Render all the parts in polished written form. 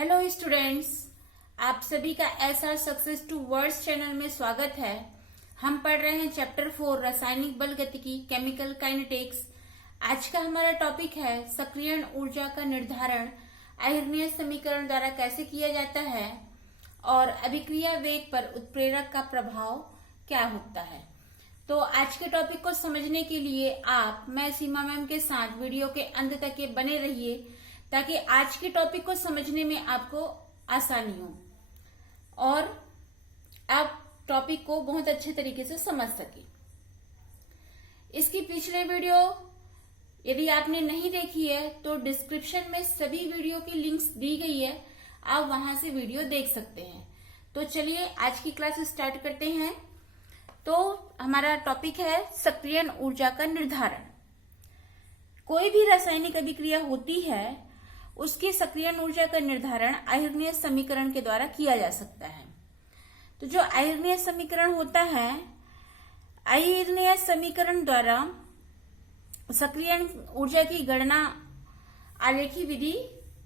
Hello students, आप सभी का SR success to words channel में स्वागत है। हम पढ़ रहे हैं चैप्टर 4 रासायनिक बल गतिकी केमिकल काइनेटिक्स। आज का हमारा टॉपिक है सक्रियण ऊर्जा का निर्धारण आयनीय समीकरण द्वारा कैसे किया जाता है और अभिक्रिया वेग पर उत्प्रेरक का प्रभाव क्या होता है। तो आज के टॉपिक को समझने के लिए मैं सीमा मैम के साथ वीडियो के अंत तक के बने रहिए ताकि आज के टॉपिक को समझने में आपको आसानी हो और आप टॉपिक को बहुत अच्छे तरीके से समझ सके। इसकी पिछले वीडियो यदि आपने नहीं देखी है तो डिस्क्रिप्शन में सभी वीडियो की लिंक्स दी गई है, आप वहां से वीडियो देख सकते हैं। तो चलिए आज की क्लास स्टार्ट करते हैं। तो हमारा टॉपिक है सक्रियण ऊर्जा का निर्धारण। कोई भी रासायनिक अभिक्रिया होती है उसकी सक्रियण ऊर्जा का निर्धारण आयनीय समीकरण के द्वारा किया जा सकता है। तो जो आयनीय समीकरण होता है, आयनीय समीकरण द्वारा सक्रियण ऊर्जा की गणना आलेखी विधि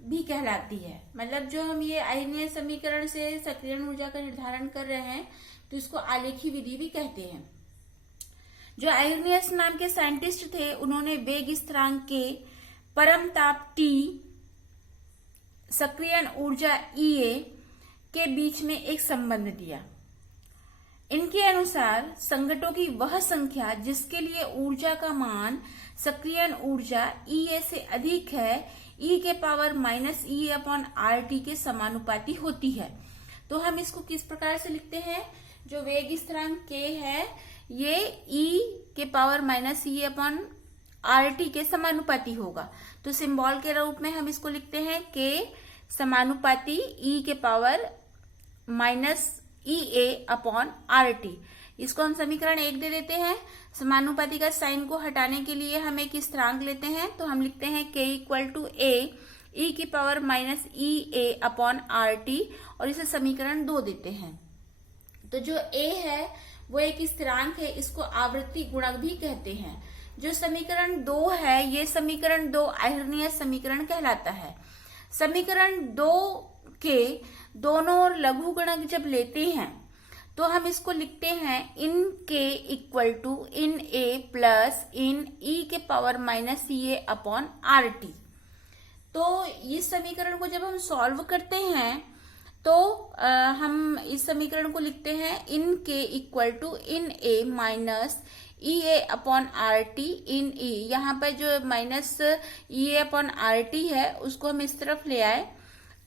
भी कहलाती है। मतलब जो हम ये आयनीय समीकरण से सक्रियण ऊर्जा का निर्धारण कर रहे हैं तो इसको आलेखी विधि भी कहते हैं। जो आयनीयस नाम के साइंटिस्ट थे उन्होंने वेग स्थिरांक के परम ताप T सक्रियण ऊर्जा EA के बीच में एक संबंध दिया। इनके अनुसार संघटों की वह संख्या जिसके लिए ऊर्जा का मान सक्रियण ऊर्जा EA से अधिक है E के पावर माइनस EA/RT के समानुपाती होती है। तो हम इसको किस प्रकार से लिखते हैं? जो वेग स्थिरांक K है ये E के पावर माइनस EA/RT के समानुपाती होगा। तो सिंबल के रूप में हम इसको लिखते हैं K समानुपाती E के पावर माइनस EA/RT। इसको हम समीकरण 1 दे देते हैं। समानुपाती का साइन को हटाने के लिए हम एक स्थिरांक लेते हैं, तो हम लिखते हैं K equal to A E की पावर माइनस EA/RT और इसे समीकरण 2 देते हैं। तो जो A है वो एक स्थिरांक है, इसको आवृत्ति गुणक भी कहते हैं। जो समीकरण 2 है ये समीकरण 2 आयनीय समीकरण कहलाता है। समीकरण 2 के दोनों ओर लघुगणक जब लेते हैं तो हम इसको लिखते हैं ln K equal to ln A plus ln E के पावर माइनस EA/RT। तो इस समीकरण को जब हम सॉल्व करते हैं तो हम इस समीकरण को लिखते हैं ln K equal to ln A minus EA/RT ln E। यहाँ पर जो माइनस EA/RT है उसको हम इस तरफ ले आए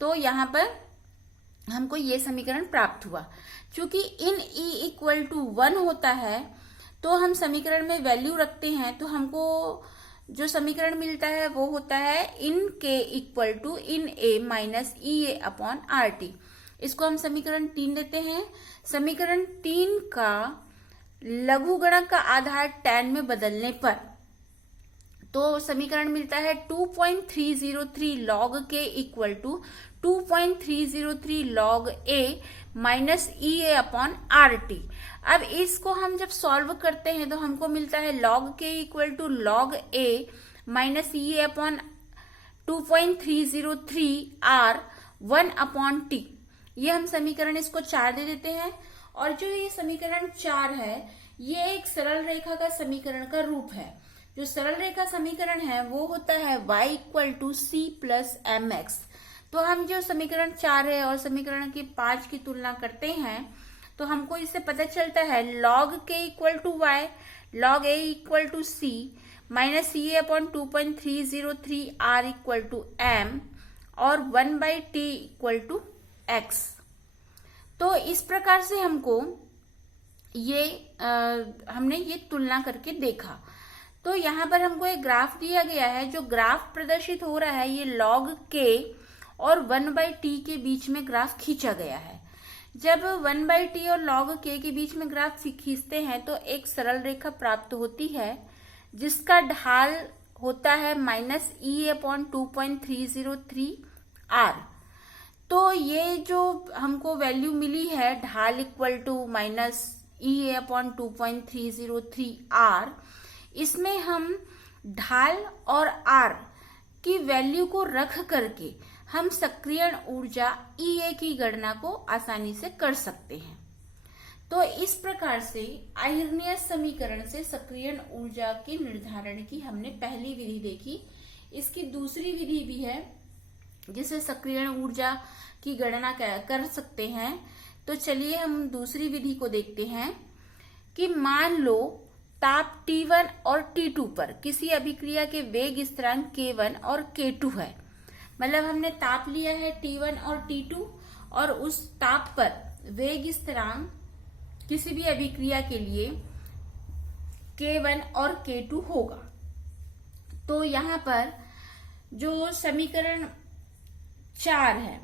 तो यहाँ पर हमको ये समीकरण प्राप्त हुआ। चूंकि इन E इक्वल टू 1 होता है तो हम समीकरण में वैल्यू रखते हैं तो हमको जो समीकरण मिलता है वो होता है ln K equal to ln A minus EA/RT। इसको हम समीकरण 3 देते हैं। समीकरण 3 का लघुगणक का आधार tan में बदलने पर तो समीकरण मिलता है 2.303 log K equal to 2.303 log A minus EA/RT। अब इसको हम जब सॉल्व करते हैं तो हमको मिलता है log K equal to log A minus EA/2.303 R 1/T। ये हम समीकरण इसको 4 दे देते हैं। और जो ये समीकरण 4 है ये एक सरल रेखा का समीकरण का रूप है। जो सरल रेखा समीकरण है वो होता है y equal to C plus mx। तो हम जो समीकरण 4 है और समीकरण की 5 की तुलना करते हैं तो हमको इससे पता चलता है log K equal to y log A equal to C minus CA/2.303 R equal to m और 1/T इक्वल टू x। तो इस प्रकार से हमको ये हमने ये तुलना करके देखा। तो यहाँ पर हमको एक ग्राफ दिया गया है। जो ग्राफ प्रदर्शित हो रहा है ये log K और 1/T के बीच में ग्राफ खींचा गया है। जब 1/T और log K के बीच में ग्राफ खींचते हैं तो एक सरल रेखा प्राप्त होती है जिसका ढाल होता है माइनस EA/2.303 R। तो ये जो हमको वैल्यू मिली है ढाल equal to minus EA/2.303 R, इसमें हम ढाल और R की वैल्यू को रख करके हम सक्रियण ऊर्जा Ea की गणना को आसानी से कर सकते हैं। तो इस प्रकार से आयर्नियस समीकरण से सक्रियण ऊर्जा के निर्धारण की हमने पहली विधि देखी। इसकी दूसरी विधि भी है जिसे सक्रियण ऊर्जा की गणना कर सकते हैं। तो चलिए हम दूसरी विधि को देखते हैं कि मान लो ताप T1 और T2 पर किसी अभिक्रिया के वेग स्थिरांक K1 और K2 है। मतलब हमने ताप लिया है T1 और T2 और उस ताप पर वेग स्थिरांक किसी भी अभिक्रिया के लिए K1 और K2 होगा। तो यहाँ पर जो समीकरण 4 है,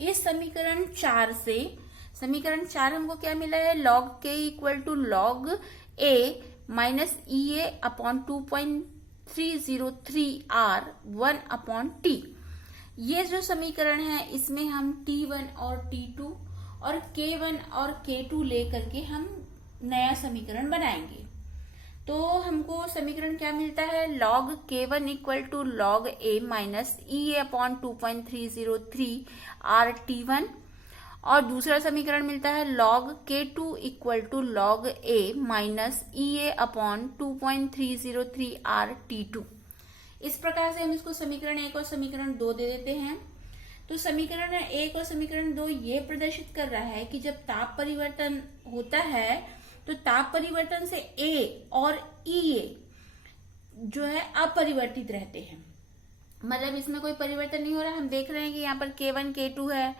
इस समीकरण 4 से समीकरण 4 हमको क्या मिला है, log K equal to log A minus EA upon 2.303 R 1 upon T। ये जो समीकरण है इसमें हम T1 और T2 और K1 और K2 लेकर के हम नया समीकरण बनाएंगे। तो हमको समीकरण क्या मिलता है, log K1 equal to log A minus EA upon 2.303 R T1 और दूसरा समीकरण मिलता है log K2 equal to log A minus EA upon 2.303 R T2। इस प्रकार से हम इसको समीकरण 1 और समीकरण 2 दे देते हैं। तो समीकरण 1 और समीकरण 2 ये प्रदर्शित कर रहा है कि जब ताप परिवर्तन होता है तो ताप परिवर्तन से A और EA जो है अपरिवर्तित रहते हैं। मतलब इसमें कोई परिवर्तन नहीं हो रहा। हम देख रहे हैं कि यहाँ पर K1 K2 है,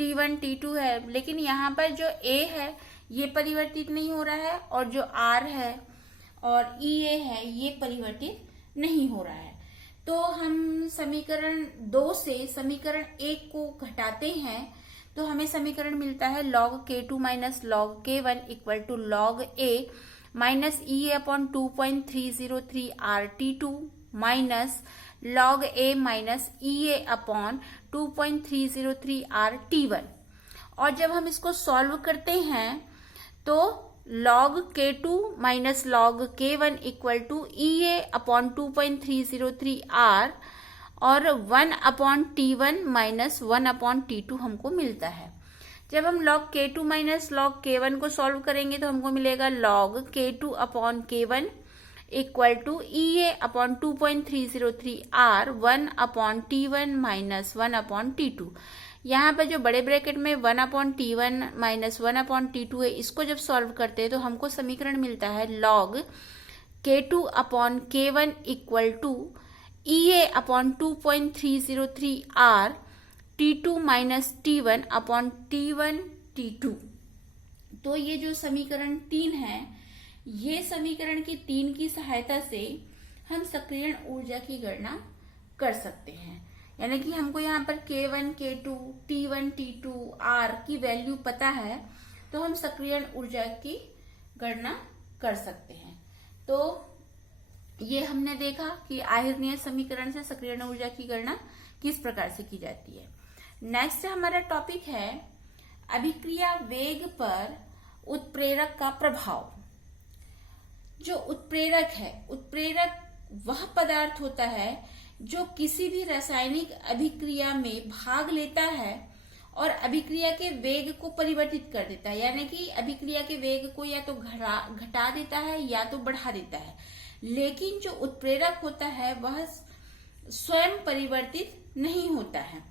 T1 T2 है, लेकिन यहाँ पर जो A है ये परिवर्तित नहीं हो रहा है और जो R है और EA है ये परिवर्तित नहीं हो रहा है। तो हम समीकरण 2 से समीकरण 1 को घटाते हैं तो हमें समीकरण मिलता है log K2 minus log K1 equal to log A minus EA upon 2.303 R T2 minus log A minus EA upon 2.303 R T1। और जब हम इसको सॉल्व करते हैं तो log K2 minus log K1 equal to EA upon 2.303 R और 1 upon T1 minus 1 upon T2 हमको मिलता है। जब हम log K2 minus log K1 को सॉल्व करेंगे तो हमको मिलेगा log K2 upon K1 equal to EA upon 2.303 R 1 upon T1 minus 1 upon T2। यहाँ पर जो बड़े ब्रैकेट में 1 upon T1 minus 1 upon T2 है, इसको जब सॉल्व करते हैं तो हमको समीकरण मिलता है log K2 upon K1 equal to EA upon 2.303 R T2 minus T1 upon T1 T2। तो ये जो समीकरण 3 है, ये समीकरण की 3 की सहायता से हम सक्रियण ऊर्जा की गणना कर सकते हैं। यानी कि हमको यहाँ पर K1 K2 T1 T2 R की वैल्यू पता है तो हम सक्रियण ऊर्जा की गणना कर सकते हैं। तो ये हमने देखा कि आयर्नीय समीकरण से सक्रियण ऊर्जा की गणना किस प्रकार से की जाती है। नेक्स्ट हमारा टॉपिक है अभिक्रिया वेग पर उत्प्रेरक का प्रभाव। जो उत्प्रेरक है, उत्प्रेरक वह पदार्थ होता है जो किसी भी रासायनिक अभिक्रिया में भाग लेता है और अभिक्रिया के वेग को परिवर्तित कर देता है। यानी कि अभिक्रिया के वेग को या तो घटा देता है या तो बढ़ा देता है। लेकिन जो उत्प्रेरक होता है वह स्वयं परिवर्तित नहीं होता है,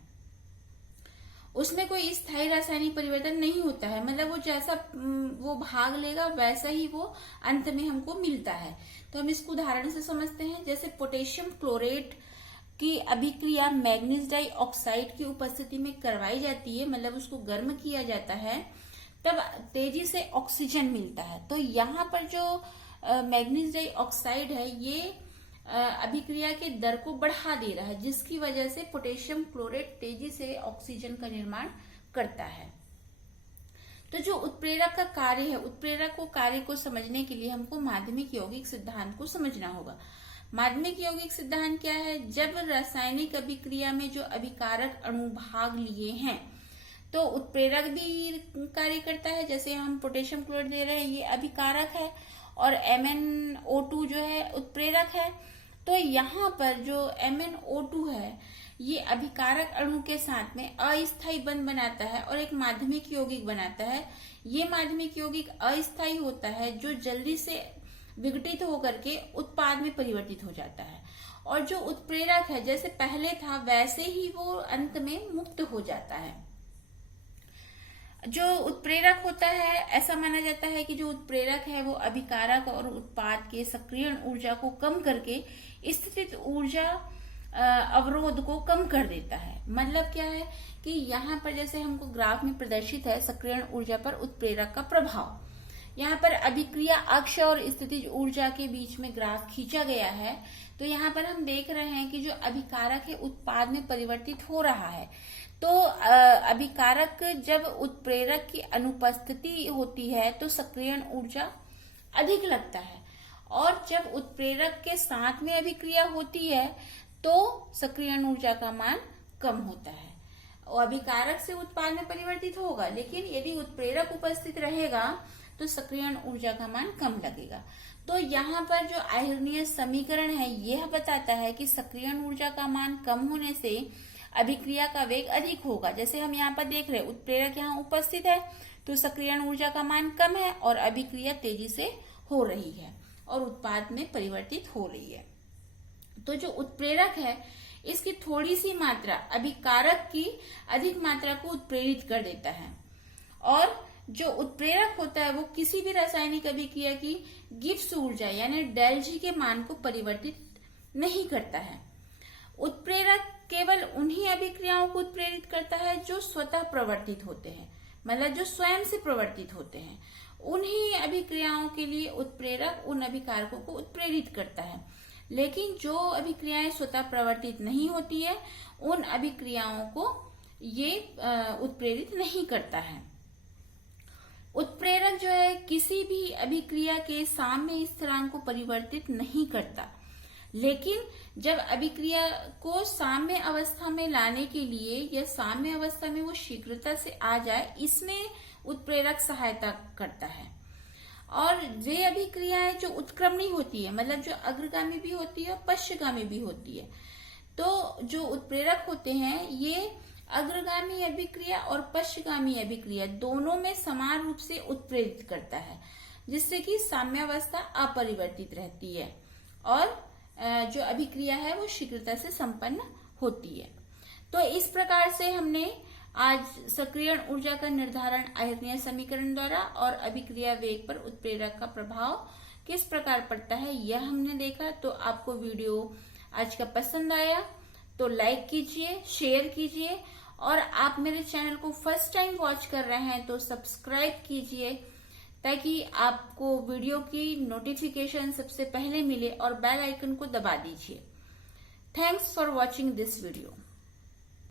उसमें कोई स्थायी रासायनिक परिवर्तन नहीं होता है। मतलब वो जैसा वो भाग लेगा वैसा ही वो अंत में हमको मिलता है। तो हम इसको उदाहरण से समझते हैं। जैसे पोटेशियम क्लोरेट की अभिक्रिया मैग्नीज डाइऑक्साइड की उपस्थिति में करवाई जाती है, मतलब उसको गर्म किया जाता है, तब तेजी से ऑक्सीजन मिलता है। तो यहाँ पर जो मैग्नीज डाइऑक्साइड है ये अभिक्रिया के दर को बढ़ा दे रहा है, जिसकी वजह से पोटेशियम क्लोरेट तेजी से ऑक्सीजन का निर्माण करता है। तो जो उत्प्रेरक का कार्य है, उत्प्रेरक को कार्य को समझने के लिए हमको माध्यमिक यौगिक सिद्धांत को समझना होगा। माध्यमिक यौगिक सिद्धांत क्या है? जब रासायनिक अभिक्रिया में जो अभिकारक अणु भाग लिए हैं तो उत्प्रेरक भी कार्य करता है। जैसे हम पोटेशियम क्लोराइड दे रहे हैं, ये अभिकारक है और MnO2 जो है उत्प्रेरक है। तो यहाँ पर जो MnO2 है ये अभिकारक अणु के साथ में अस्थायी बंध बनाता है और एक माध्यमिक यौगिक बनाता है। ये माध्यमिक यौगिक अस्थायी होता है जो जल्दी से विघटित होकर के उत्पाद में परिवर्तित हो जाता है, और जो उत्प्रेरक है जैसे पहले था वैसे ही वो अंत में मुक्त हो जाता है। जो उत्प्रेरक होता है, ऐसा माना जाता है कि जो उत्प्रेरक है वो अभिकारक और उत्पाद के सक्रियण ऊर्जा को कम करके स्थितिज ऊर्जा अवरोध को कम कर देता है। मतलब क्या है कि यहाँ पर जैसे हमको ग्राफ में प्रदर्शित है सक्रियण ऊर्जा पर उत्प्रेरक का प्रभाव। यहाँ पर अभिक्रिया अक्ष और स्थितिज ऊर्जा के बीच में ग्राफ खींचा गया है। तो यहाँ पर हम देख रहे हैं कि जो अभिकारक है उत्पाद में परिवर्तित हो रहा है। तो अभिकारक जब उत्प्रेरक की अनुपस्थिति होती है तो सक्रियण ऊर्जा अधिक लगता है, और जब उत्प्रेरक के साथ में अभिक्रिया होती है तो सक्रियण ऊर्जा का मान कम होता है। और अभिकारक से उत्पाद में परिवर्तित होगा, लेकिन यदि उत्प्रेरक उपस्थित रहेगा तो सक्रियण ऊर्जा का मान कम लगेगा। तो यहाँ पर जो आयरणीय समीकरण है यह बताता है कि सक्रियण ऊर्जा का मान कम होने से अभिक्रिया का वेग अधिक होगा। जैसे हम यहाँ पर देख रहे हैं उत्प्रेरक यहाँ उपस्थित है तो सक्रियण ऊर्जा का मान कम है और अभिक्रिया तेजी से हो रही है और उत्पाद में परिवर्तित हो रही है। तो जो उत्प्रेरक है इसकी थोड़ी सी मात्रा अभिकारक की अधिक मात्रा को उत्प्रेरित कर देता है, और जो उत्प्रेरक होता है वो किसी भी रासायनिक अभिक्रिया की गिब्स ऊर्जा यानी डेल जी के मान को परिवर्तित नहीं करता है। उत्प्रेरक केवल उन्हीं अभिक्रियाओं को उत्प्रेरित करता है जो स्वतः प्रवर्तित होते हैं, मतलब जो स्वयं से प्रवर्तित होते हैं। उन्हीं अभिक्रियाओं के लिए उत्प्रेरक उन अभिकारकों को उत्प्रेरित करता है, लेकिन जो अभिक्रियाएं स्वतः प्रवर्तित नहीं होती है उन अभिक्रियाओं को ये उत्प्रेरित नहीं करता है। उत्प्रेरक जो है किसी भी अभिक्रिया के साम्य स्थिरांक को परिवर्तित नहीं करता, लेकिन जब अभिक्रिया को साम्य अवस्था में लाने के लिए या साम्य अवस्था में वो शीघ्रता से आ जाए, इसमें उत्प्रेरक सहायता करता है। और ये अभिक्रियाएं जो उत्क्रमणी होती है, मतलब जो अग्रगामी भी होती है और पश्चगामी भी होती है, तो जो उत्प्रेरक होते हैं ये अग्रगामी अभिक्रिया और पश्चगामी अभिक्रिया दोनों में समान रूप से उत्प्रेरित करता है, जिससे कि साम्यावस्था अपरिवर्तित रहती है और जो अभिक्रिया है वो शीघ्रता से संपन्न होती है। तो इस प्रकार से हमने आज सक्रियण ऊर्जा का निर्धारण आयतनीय समीकरण द्वारा और अभिक्रिया वेग पर उत्प्रेरक का प्रभाव किस प्रकार पड़ता है यह हमने देखा। तो आपको वीडियो आज का पसंद आया तो लाइक कीजिए, शेयर कीजिए, और आप मेरे चैनल को फर्स्ट टाइम वॉच कर रहे हैं तो सब्सक्राइब कीजिए ताकि आपको वीडियो की नोटिफिकेशन सबसे पहले मिले, और बेल आइकन को दबा दीजिए। Thanks for watching this video.